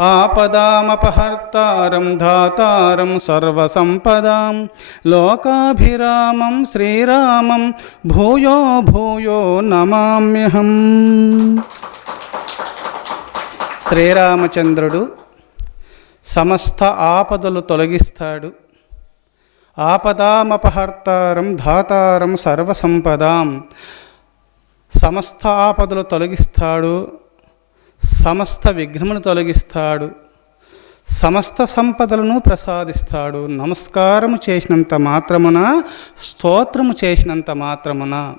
ఆపదామపహర్తారం ధాతారం సర్వసంపదాం. లోకాభిరామం శ్రీరామం భూయో భూయో నమామ్యహం. శ్రీరామచంద్రుడు సమస్త ఆపదలు తొలగిస్తాడు. ఆపదామపహర్తారం ధాతారం సర్వసంపదాం. సమస్త ఆపదలు తొలగిస్తాడు. సమస్త విఘ్నమును తొలగిస్తాడు. సమస్త సంపదలను ప్రసాదిస్తాడు. నమస్కారము చేసినంత మాత్రమున స్తోత్రము చేసినంత మాత్రమున?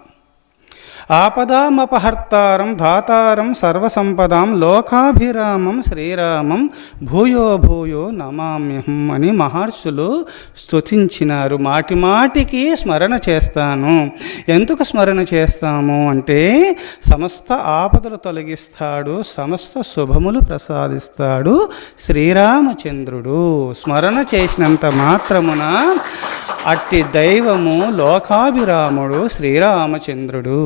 ఆపదామపహర్తారం ధాతారం సర్వసంపదాం లోకాభిరామం శ్రీరామం భూయో భూయో నమామ్యహం అని మహర్షులు స్తుతించినారు. మాటి మాటికి స్మరణ చేస్తాను. ఎందుకు స్మరణ చేస్తాము అంటే సమస్త ఆపదలు తొలగిస్తాడు సమస్త శుభములు ప్రసాదిస్తాడు శ్రీరామచంద్రుడు. స్మరణ చేసినంత మాత్రమున అట్టి దైవము లోకాభిరాముడు శ్రీరామచంద్రుడు.